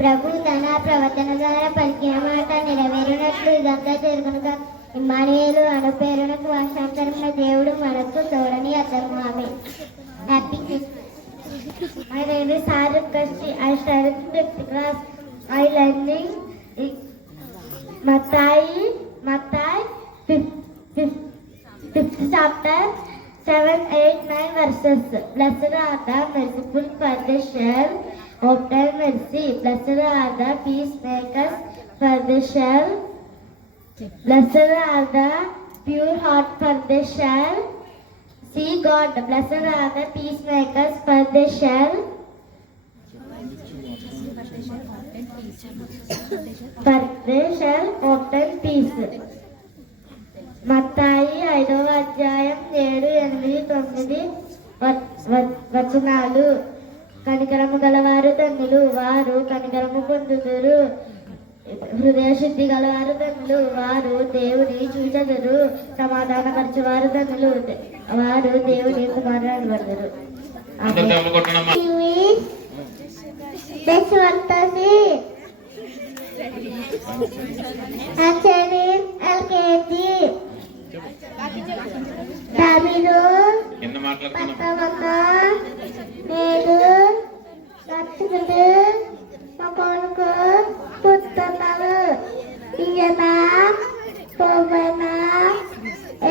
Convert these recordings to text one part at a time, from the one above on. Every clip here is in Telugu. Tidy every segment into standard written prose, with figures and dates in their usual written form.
ప్రభు తన ప్రవర్తన ద్వారా పలికిన మాట నెరవేరినట్లు ఇదంతా జరుగునుగా. ఇమ్మానుయేలు అను పేరునకు భాషాంతరమున దేవుడు మనకు తోడని అర్థము. ఆమె. Happy Christmas. My name is Sarah Kasti. I started in 5th class. I learning Mattai 5th chapter 7, 8, 9 verses. Blessed are the merciful, for they shall obtain mercy. Blessed are the peacemakers, for they shall. Blessed are the pure heart, for they shall see God. Blessed are the peacemakers, for they shall. For they shall obtain peace. మత్తాయి 5వ అధ్యాయం 7, 8, 9 వచనాలు. కనికరము గలవారు ధన్యులు, వారు కనికరము పొందుదురు. హృదయ శుద్ధి గలవారు ధన్యులు, వారు దేవుని చూచెదరు. సమాధానపరచువారు ధన్యులు, వారు దేవుని కుమారులు అనబడతారు. పుస్తకాలు ఈయన పోవన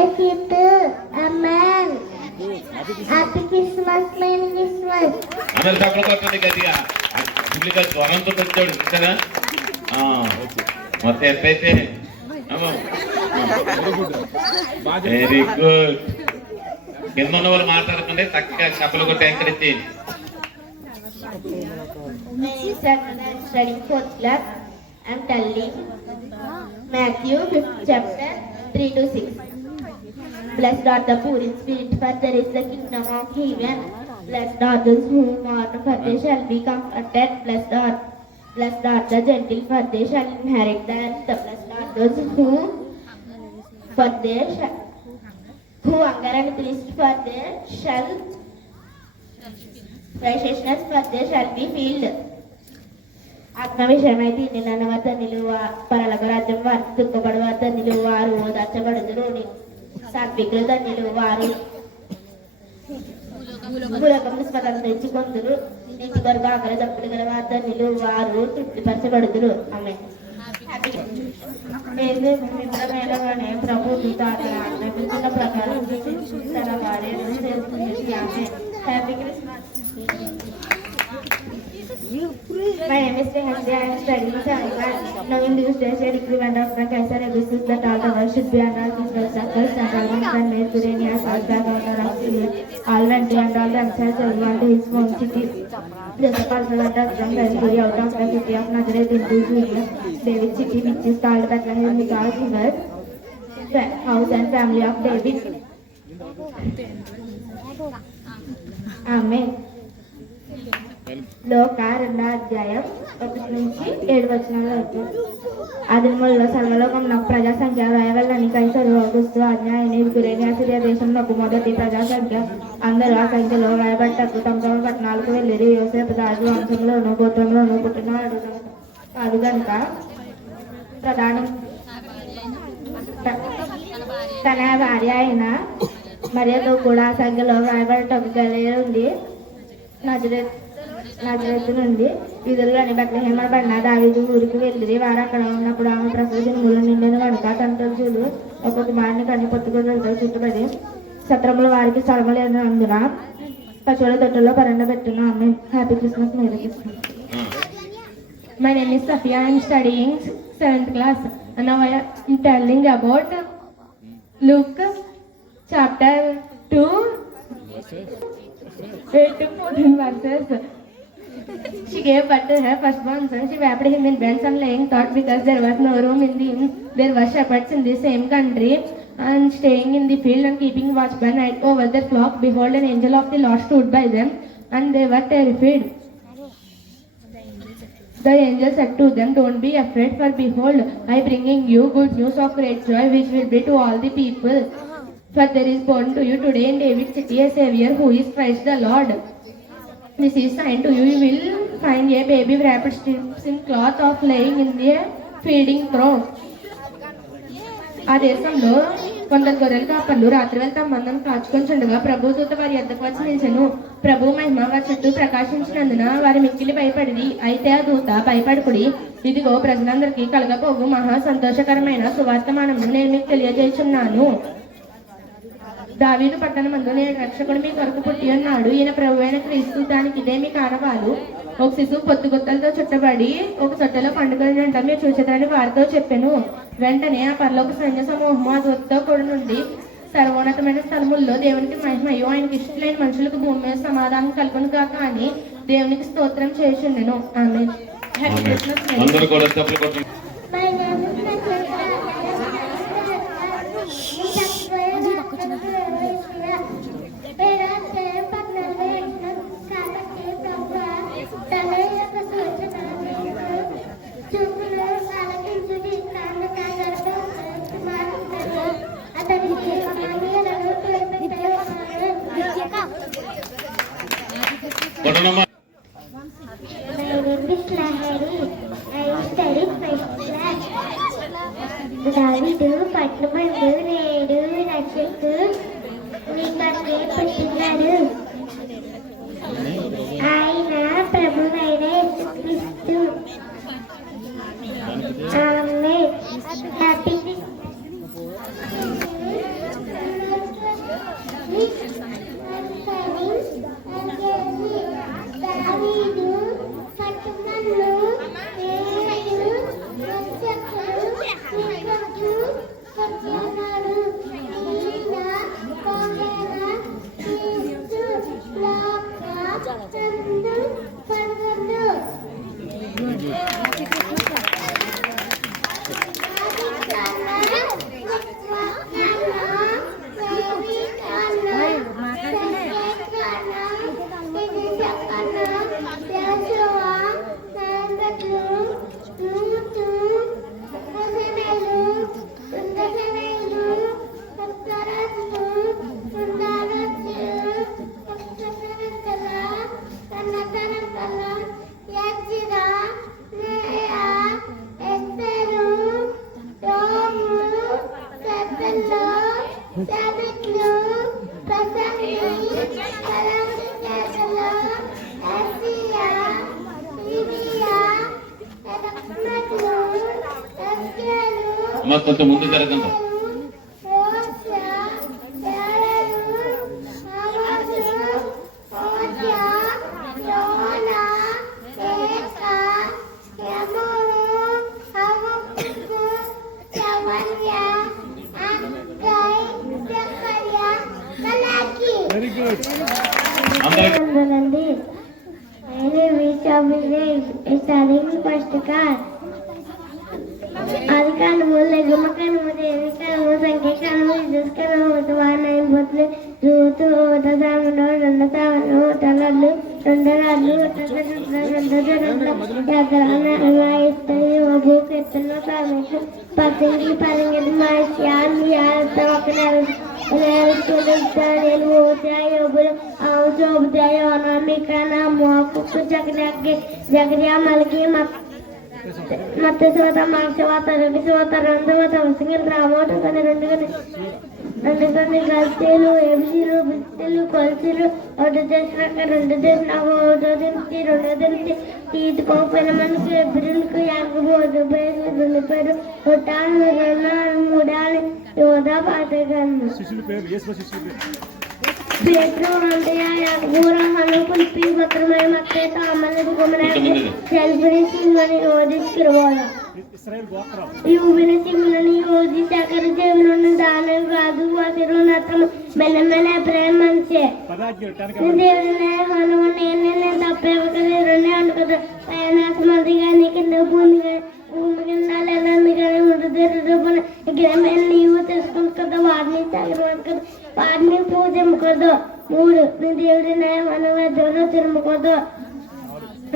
ఎఫిట్ amen. Happy Christmas. Merry Christmas. అందరూ తప్పకుండా కొట్టండి గట్టిగా. పులిగా జ్వరంతో వచ్చాడు కదా. మొత్తం ఎత్తైతే వెరీ గుడ్. కింద ఉన్న వాళ్ళు మాట్లాడుతుంటే చక్కగా చప్పలు కొట్టి ఎంకరేజ్ చేయండి. Studying 4th class. I am telling Matthew 5th chapter 3 to 6. Blessed are the poor in spirit, for there is the kingdom of heaven. Blessed are those who mourn, for they shall be comforted. Blessed are the gentle, for they shall inherit the earth. Blessed are those who hunger and thirst, for they shall righteousness, for they shall be filled. ఆత్మ విషయమైతే నిన్న ధన్యులు, పరలోక రాజ్యం వారు దుఃఖపడవ ధన్యులు, వారు ఓదార్చబడుదురు. సాత్వికులు ధన్యులు, వారు భూలోకమును స్వతంత్రించుకొందురు. నీతి కొరకు ఆకలి దప్పులు గల ధన్యులు, వారు తృప్తిపరచబడుదురు. ఆమె. ప్రభు ఆజ్ఞాపించిన ప్రకారం తన కార్యాలను చేస్తుంది. ఆమె. Happy Christmas. My name is Rehansi. I am studying Channel. Now in these days, a decree went out from Kaiser Augustus that all the world should be under his circles, and all ones and made Quirinius as the governor of Syria. All went to and all themselves everyone to his own city. Joseph also went out from Galilee out of the city of Nazareth into Judea, David's city, which is called Bethlehem, because he was the house and family of David. Amen. లోక 2వ అధ్యాయం 1 నుంచి 7 వచనాల వరకు. ఆదిమూలలో సర్వలోకంలో ప్రజా సంఖ్య రాయవల్లని కైసరు ఆగస్టు ఆజ్ఞ అయిన క్విరేనియా సిరియా దేశంలో మొదటి ప్రజా సంఖ్య. అందరూ ఆ సంఖ్యలో రాయబట్టకు తమ తమ పట్టణాలకు వెళ్ళిరి. యోసేపు రాజు వంశంలోను గోత్రంలోను పుట్టినవాడు కాదు కనుక ప్రధానం తన భార్య అయిన మరియతో కూడా ఆ సంఖ్యలో రాయబట్టకు గలిగి ఉంది. నజరేతు నుండి యూదులని బెత్లెహేము అనబడిన దావీదు ఊరికి వెళ్ళిరి. వారు అక్కడ ఉన్నప్పుడు ఆమె ప్రసవ దినములు నిండిన కనుక తనతో చూడు ఒక కుమారుని కన్ని పొత్తుకొలతో చుట్టుబడి సత్రములు వారికి స్థలము లేనందున పశువుల తొట్టులో పరండబెట్టును. ఆమె. Happy Christmas. Merry Christmas. My name is Safia. I am studying 7th class. And now I am telling about Luke chapter 2 8 to 14 verses. She gave birth to her firstborn son. She wrapped him in bells and laying thought, because there was no room in the inn. There were shepherds in the same country, and staying in the field and keeping watch by night over their flock. Behold, an angel of the Lord stood by them, and they were terrified. The angel said to them, "Don't be afraid, for behold, I bringing you good news of great joy, which will be to all the people. For there is born to you today in David's city a Savior, who is Christ the Lord. This is sign to you, you will find a baby wrapped strips in cloth of laying in a feeding trough." ఆ దేశంలో కొందరు గొర్రెల కాపర్లు రాత్రివేళ తమ మందను కాచుకొని చుండగా ప్రభు దూత వారి యొద్దకు వచ్చి నిలిచెను. ప్రభు మహిమ వారి చుట్టూ ప్రకాశించినందున వారి మిక్కిలి భయపడింది. అయితే ఆ దూత, "భయపడకుడి, ఇదిగో ప్రజలందరికీ కలగబోగు మహా సంతోషకరమైన సువార్తమానము నేను మీకు తెలియజేయుచున్నాను. దావీదు పట్టణమందు నేను రక్షకుడు మీ కొరకు పుట్టి ఉన్నాడు. ఈయన ప్రభు అయిన క్రీస్తు. దానికి ఇదే మీ కారవాలు. ఒక శిశువు పొత్తుగుత్తలతో చుట్టబడి ఒక తొట్టెలో పండుగ మీరు చూసేదని వారితో చెప్పాను. వెంటనే ఆ పరలోక సైన్య సమూహము ఆ దూతతో కూడి నుండి సర్వోన్నతమైన స్థలముల్లో దేవునికి మహిమయు, ఆయనకి ఇష్టలైన మనుషులకు భూమి మీద సమాధానం కలుగును గాక అని దేవునికి స్తోత్రం చేయుచుండెను. ఆమేన్. Happy Christmas. అందరూ కూడా చప్పట్లు కొట్టండి. My name is Natasha. కొట్టనమ్మా. My name is Lahari. I study first class. దావీదు పట్టణమందు నేడు రక్షకుడు మీ కొరకే పుట్టినాడు. ఆయన ప్రభువైన యేసుక్రీస్తు. ఆమేన్. హ్యాపీ దావీదు పట్టణంలో నేడు రక్షకుడు మీ కొరకు పుట్టినాడు. ఈయన ప్రభువైన యేసు లోకమందు పడును. అమ్మ కొంచెం ముందు జరగండి. అది కాను లెగమకాను దేవికాను సంఖ్యకాను విజస్కాను వానైన బొత్తులు రూతు ఓటదామును రెండు తావను ఓటగాళ్ళు రెండరాళ్ళు భూకెత్తను సామెకు పతంగి పరంగి మాస్యాలు ఒక నేను ఓతాయోబులు అవుతోబుతాయో అనామికన మోకు జగరియా మలికి ಮತ್ತೆ ಸೋತ ಮಾಂಸವಾತ ರವಿಸೋತ ರಂಧವಾತ ಹೊಸಗಿನ ರಾಮೋಟ ಕನೆ రెండు గల్తీలు ఎబిసీలు బిస్తీలు కొలసీలు ఒకటి చేసినాక రెండు చేసినాక ఒకటో దించి రెండో దించి తీసుకోకపోయిన మనకి ఎబ్రిల్కు యాకపోదు పేరు రెండు పేరు కొట్టాలి రెండు మూడాలి యోధా పాతగన్ను Pedro Andrea Yagura Hanukul P. Batrumay Mateta Amal Gomana Celebrating Money Odis Kirwala. You winning money Odi Takar Jevon Dana Radu Wasirunatam Benemana Premanche. There Hanu and the Pevaka and Payanas Madiga Nikin the Bunga. పాడ్ని పూజ ముఖదో మూడు దేవుడి న్యాయం అనగా దొర తిరుముఖదో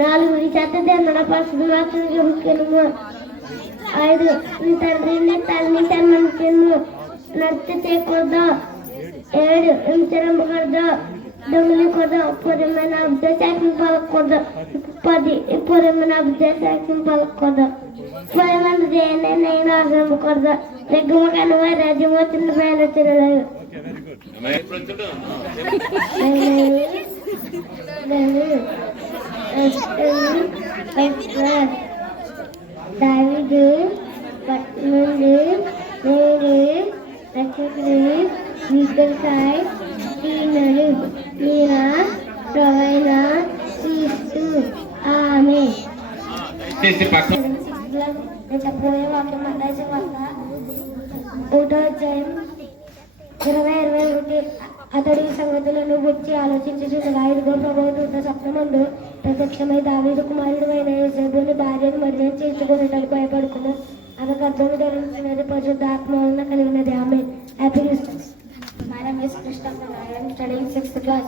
4 చేత ధర్మణ పసుపు మాత్రం 5 నీ తండ్రిని తల్లిని సన్మానించము నృత్య చేయకూడదు 7 హింసరంపకూడదు దొంగలి కూడదు పూర్వమైన అభ్యాసం పలకూడదు 10 పూర్వమైన అభ్యాసం పలకూడదు పూర్వమైన దేని ఆశ్రమకూడదు రెగ్గమకను రాజ్యం వచ్చిన పైన తిరగలేదు దావీదు పట్నుండి నేడు రక్షకుడు వికల్కాయ ఈనడు ఈయన ప్రవైన క్రీస్తు ఆమె పోయే వాక్యం మందాయిన వార్త 1వ అధ్యాయం 20-21 అతడు ఈ సంగతులను గురించి ఆలోచించుచుండగా 5 ప్రభువుల స్వప్నమందు ప్రత్యక్షమై దావీదు కుమారుడైన యోసేపుని భార్యను మరియం చేసుకున్నట్లు భయపడుకును ఆమె గర్భము ధరించినది పరిశుద్ధాత్మ వలన కలిగినది ఆమె happy Christmas. My name is Krishna and I am studying 6th class.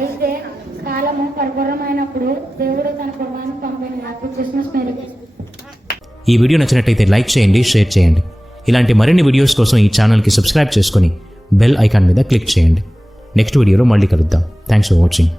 అయితే కాలము పరిపూర్ణమైనప్పుడు దేవుడు తన కుమారుని పంపిన హ్యాపీ క్రిస్మస్ మేరీ. ఈ వీడియో నచ్చినట్లయితే లైక్ చేయండి, షేర్ చేయండి. ఇలాంటి మరిన్ని వీడియోస్ కోసం ఈ ఛానల్కి సబ్స్క్రైబ్ చేసుకొని బెల్ ఐకాన్ మీద క్లిక్ చేయండి. నెక్స్ట్ వీడియోలో మళ్ళీ కలుద్దాం. Thanks for watching.